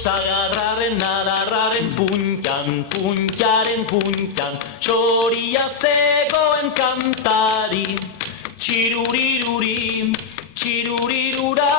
sagarraren adarraren puntan, puntaren puntan, txoria zegoen kantari. Txiruriruri, txirurirura,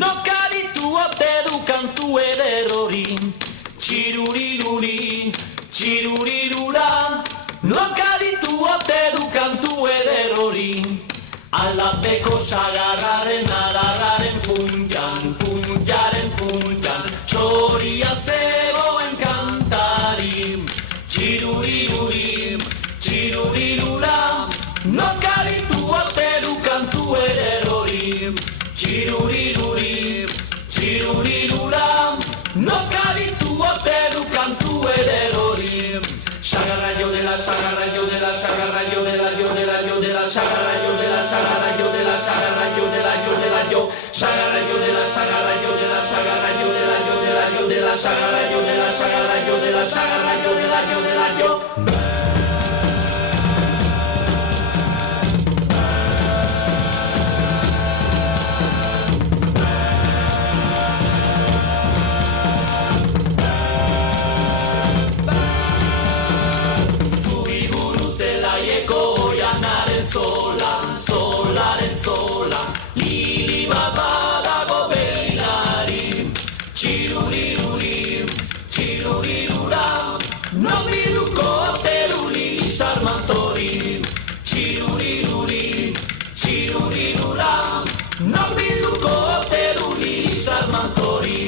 nokaritu ote du kantu ederrori. Txiruriruri, txirurirura, nokaritu ote du kantu ederrori. Alabeko sagarraren adarraren puntan, puntaren puntan, txoria zegoen kantari. Txiruriruri, txirurirura, nokaritu ote du kantu ederrori. Txiruriruri, txirurirura, nokaritu ote du kantu ederrori. Sagarraio dela, sagarraio dela, sagarraio dela, jo dela, jo dela, sagarraio dela, sagarraio dela, sagarraio dela, jo dela, jo. Sagarraio dela, sagarraio dela, sagarraio dela, jo dela, jo dela, sagarraio dela, sagarraio dela, sagarraio dela, jo dela, jo. Solaren zolan, lili bat badago behinari. Txiruriruri, txirurirura, nobiduko otelu lili sarmantori. Txiruriruri, txirurirura, nobiduko otelu lili sarmantori.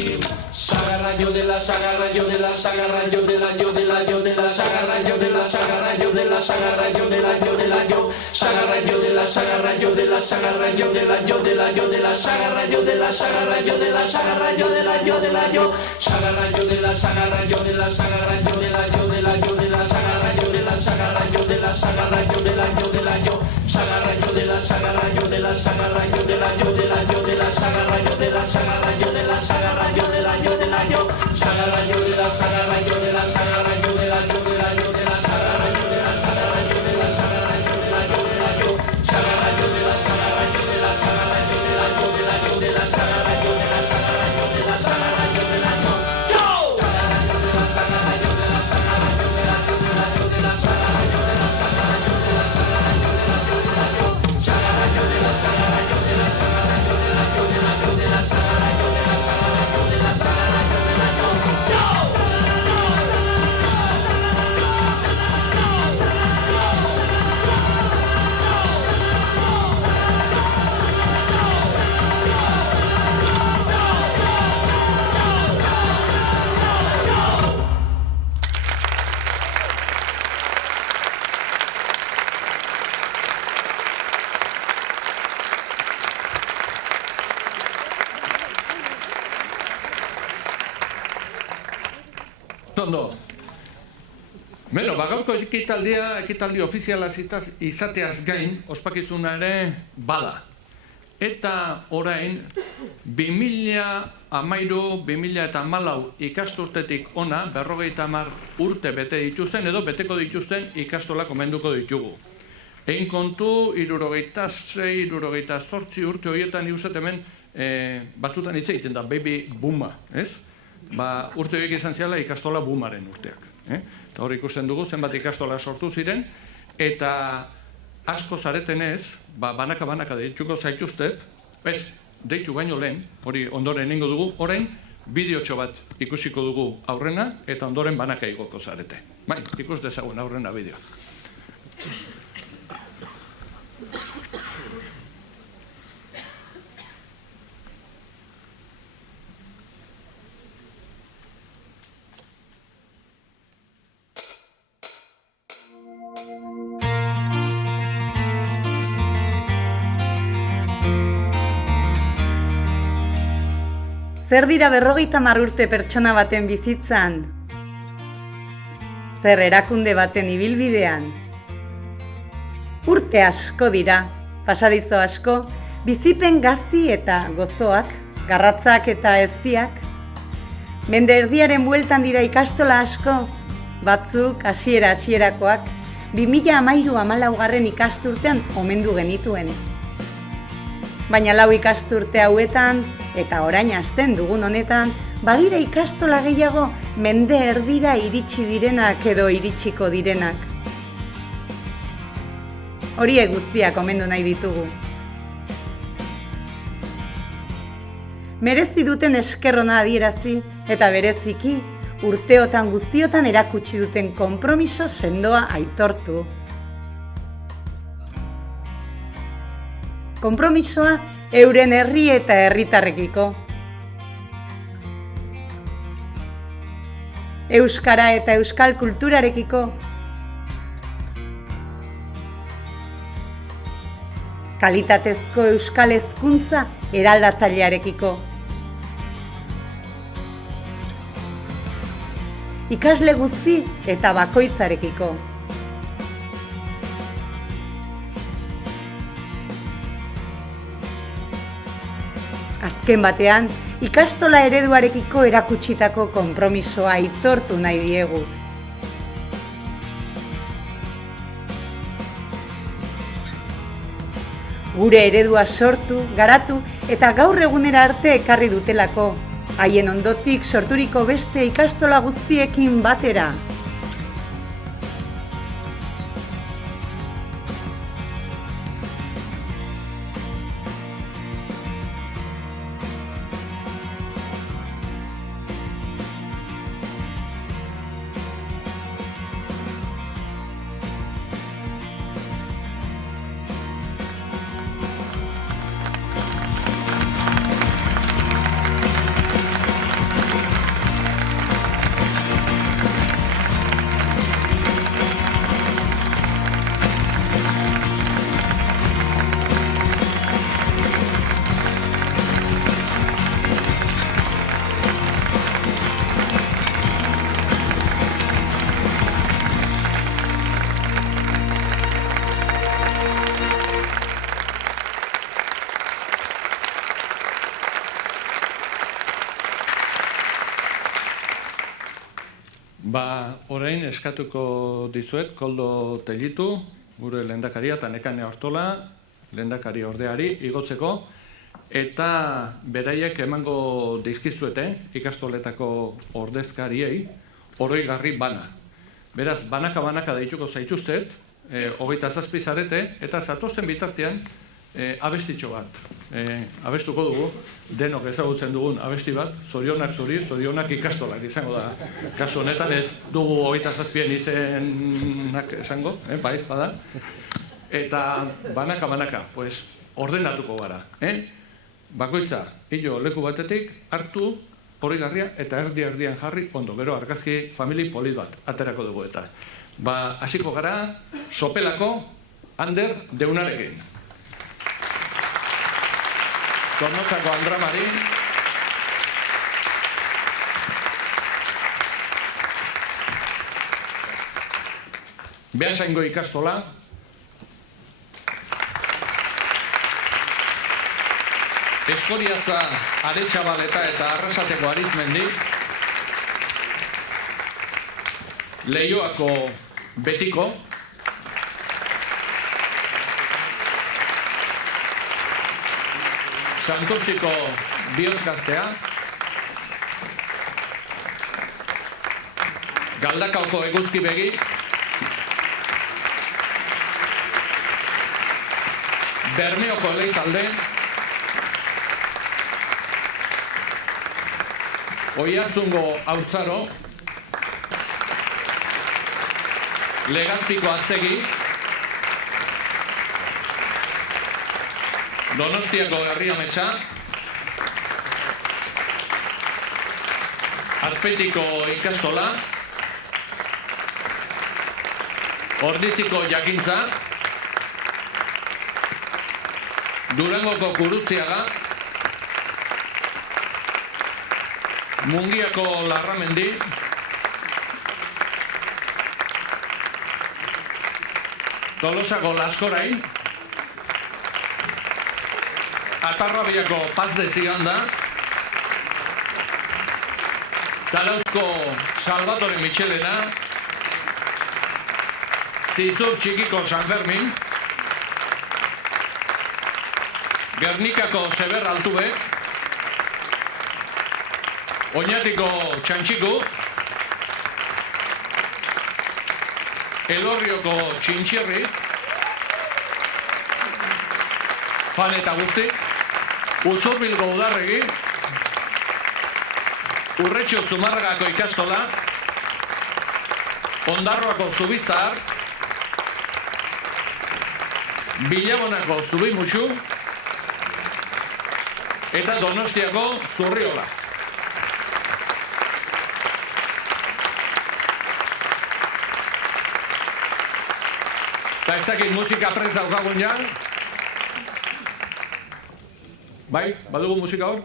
Sagarraio dela, sagarraio dela, sagarraio dela, jo dela, jo dela, sagarraio dela, sagarraio dela, sagarraio dela, jo dela, jo. Sagarraio dela, sagarraio dela, sagarraio dela, jo dela, jo dela, sagarraio dela, sagarraio dela, sagarraio dela, jo dela, jo. Sagarraio dela, sagarraio dela, sagarraio dela, jo dela, jo dela, sagarraio dela, sagarraio dela, sagarraio dela, jo dela, jo. Sagarraio dela, sagarraio dela, sagarraio dela, jo dela, jo dela, sagarraio dela, sagarraio dela, sagarraio dela, jo dela, jo. Sagarraio dela, sagarraio dela, sagarraio dela, jo dela, jo dela, sagarraio dela, sagarraio dela, sagarraio dela, jo dela, jo. Sagarraio dela, sagarraio dela, sagarraio dela, jo dela, jo dela, sagarraio dela, sagarraio dela, sagarraio dela, jo. Sagarraio dela, sagarraio dela, sagarraio dela, jo dela, jo dela, sagarraio dela, sagarraio dela, sagarraio dela, jo dela, jo. Sagarraio dela, sagarraio dela, sagarraio dela, jo dela, jo dela, sagarraio dela, sagarraio dela, sagarraio dela, jo. Ondo. Beno, gaurko ekitaldi ofiziala izateaz gain, ospakizuna ere bada. Eta orain, 2013-2014 ikasturtetik ona, 50 urte bete dituzten edo beteko dituzten ikastola komenduko ditugu. Egin kontu, 66-68 urte horietan iuzet hemen batzutan hitz egiten da, baby booma, ez? Urte horiek izan ziala ikastola boomaren urteak. Eta hor ikusten dugu zenbat ikastola sortu ziren, eta asko zaretenez, banaka deituko zaituztet, ez, deitu baino lehen, hori ondoren egingo dugu, orain, bideotxo bat ikusiko dugu aurrena, eta ondoren banaka igoko zarete. Bai, ikus dezagun aurrena bideo. Zer dira 50 urte pertsona baten bizitzan? Zer erakunde baten ibilbidean? Urte asko dira, pasadizo asko, bizipen gazi eta gozoak, garratzak eta eztiak. Mende erdiaren bueltan dira ikastola asko, batzuk hasierakoak, 2013-14 ikasturtean omendu genituen. Baina 4 ikasturte hauetan, eta orain hasten dugun honetan, badira ikastola gehiago mende erdira iritsi direnak edo iritsiko direnak. Horiek guztiak omendu nahi ditugu. Merezi duten eskerrona adierazi eta bereziki urteotan guztiotan erakutsi duten konpromiso sendoa aitortu. Konpromisoa euren herri eta herritarrekiko. Euskara eta euskal kulturarekiko. Kalitatezko euskal hezkuntza eraldatzailearekiko. Ikasle guzti eta bakoitzarekiko. Azken batean, ikastola ereduarekiko erakutsitako konpromisoa aitortu nahi diegu. Gure eredua sortu, garatu eta gaur egunera arte ekarri dutelako, haien ondotik sorturiko beste ikastola guztiekin batera. Orain eskatuko dizuet Koldo Tellitu, gure lehendakaria eta Nekane Artola, lehendakari ordeari igotzeko, eta beraiek emango dizkizuete ikastoletako ordezkariei oroigarri bana. Beraz, banaka deituko zaituztet, 27 zarete, eta zatozen bitartean abestitxo bat. Abestuko dugu, denok ezagutzen dugun abesti bat, zorionak zuri, zorionak ikastolak izango da. Kasu honetan ez dugu 27 izenak esango, bai, bada. Eta banaka, pues, ordenatuko gara. Bakoitza, hilo leku batetik, hartu, oroigarria eta erdian jarri, ondo, gero argazki famili polit bat, aterako dugu eta. Hasiko gara, sopelako, Ander Deunarekin. Zornotzako Andra Mari. Beasaingo ikastola. Eskoriatza Aretxabaleta eta Arrasateko Arizmendi. Leioako Betiko. Santurtziko Bihozgaztea, Galdakaoko Eguzki Begi, Bermeoko Leitzalde, Oiartzungo Haurtzaro, Legazpiko Aztegi, Donostiako Herriametsa, Azpeitiko ikastola, Ordiziko Jakintza, Durangoko Kurutziaga, Mungiako Larramendi, Tolosako Laskorain, Atarrabiako Paz de Ziganda, Zarauzko Salvatore Michelena, Zizur Txikiko San Fermin, Gernikako Seber Altube, Oñatiko Txantxiku, Elorrioko Txintxirri, Fan eta guzti, Usurbilgo Udarregi, Urretxu Zumarragako ikastola, Ondarroako Zubizar, Bilabonako Zubimuxu, eta Donostiako Zurriola. Eta ez dakit musika prentza daukagun ja. Bai, badugu musika hor?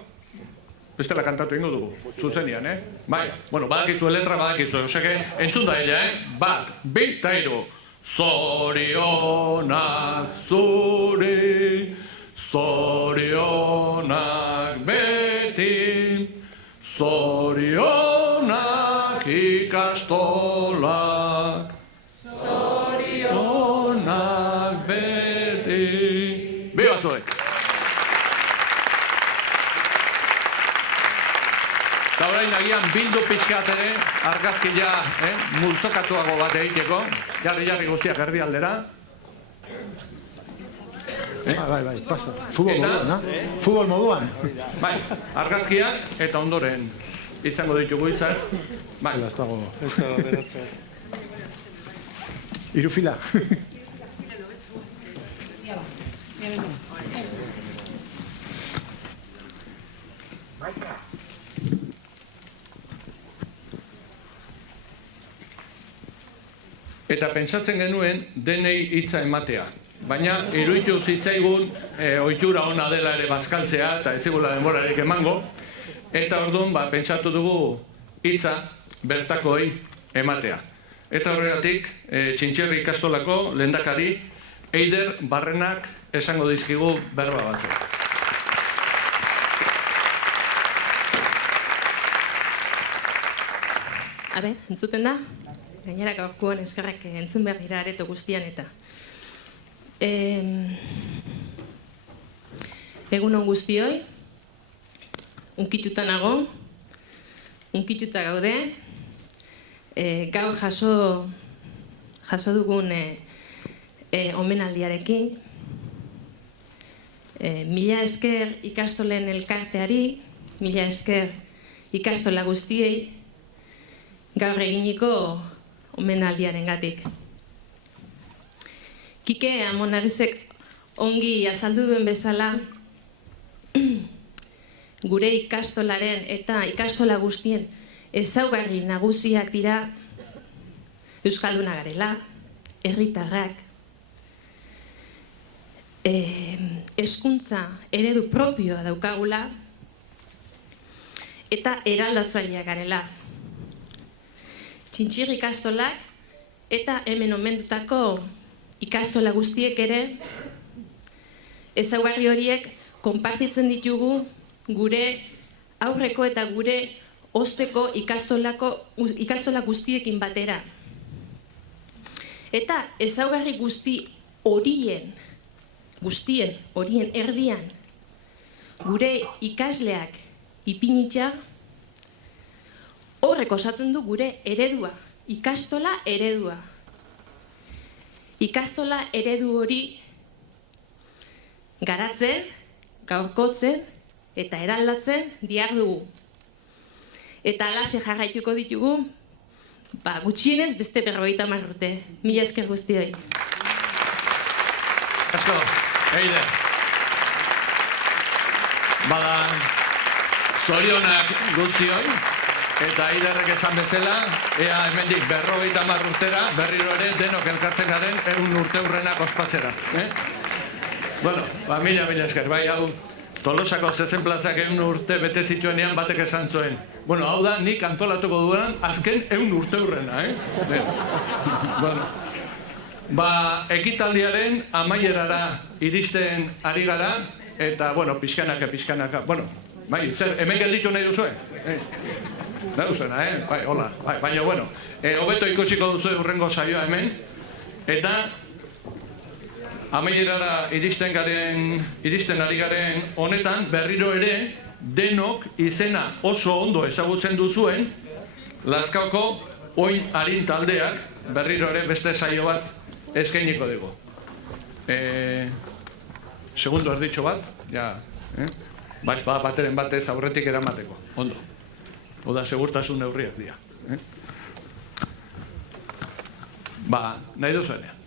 Bestela kantatu ingo dugu, zuzenian, Bai, bueno, badakizu letra, badakizu, oseke, entzun da ella, Bat, bi, eta hiru. Zorionak zuri, zorionak beti, zorionak ikastolak, zorionak beti. Bi batzuek. Eta orain agian bildu pixkat ere, argazkia multzokatuago bat egiteko, jarri guztiak erdi aldera. Bai, pasa. Futbol moduan, Futbol moduan. Bai, argazkiak eta ondoren izango ditugu izan. Bai. Ez dago. Hiru fila. Eta pentsatzen genuen denei hitza ematea. Baina iruditu zitzaigun ohitura ona dela ere bazkaltzea eta ez zigula denborarik emango. Eta orduan pentsatu dugu hitza bertakoei ematea. Eta horregatik Txintxerri ikastolako lehendakari Eider Barrenak esango dizkigu berba batzuk. Entzuten da? Gainerako gaurkoan eskerrak entzun behar dira areto guztian eta. Egunon guztioi, unkituta nago, unkituta gaude, gaur jaso dugun omenaldiarekin, mila esker ikastolen elkarteari, mila esker ikastola guztiei, gaur eginiko omenaldiaren gatik. Kike Amonagizek ongi azaldu duen bezala, gure ikastolaren eta ikastola guztien ezaugarri nagusiak dira euskalduna garela, herritarrak, hezkuntza eredu propioa daukagula eta eraldatzaileak garela. Txintxirri ikastolak eta hemen omendutako ikastola guztiek ere ezaugarri horiek konpartitzen ditugu gure aurreko eta gure osteko ikastola guztiekin batera. Eta ezaugarri guztien erdian gure ikasleak ipinitza horrek osatzen du gure eredua, ikastola eredua. Ikastola eredu hori garatzen, gaurkotzen eta eraldatzen dihardugu. Eta alaxe jarraituko ditugu, gutxienez beste 50 urte. Mila esker guztioi. Asko, Eider. Bada, zorionak guztioi. Eta Eiderrek esan bezala, ea hemendik 50 urtera, berriro ere denok elkartzen garen 100 urte hurrenak ospatzera. Bueno, mila esker, bai hau Tolosako zezen plazak 100 urte bete zituenean batek esan zuen. Bueno, hau da nik antolatuko duenan azken 100 urte hurrena, Bueno, ekitaldiaren amaierara iristen ari gara, eta, bueno, pixkanaka. Bueno, bai, zer, hemen gelditu nahi duzue? Nahi duzuena, bai, hola, baina, bueno, hobeto ikusiko duzu hurrengo saioa hemen, eta amaierara iristen ari garen honetan, berriro ere, denok izena oso ondo ezagutzen duzuen Lazkaoko oin arin taldeak berriro ere beste saio bat eskainiko dugu. Segundo erditxo bat, ja, bateren batez aurretik eramateko, ondo. Oda, segurtasun neurriak dira. Nahi duzu ere.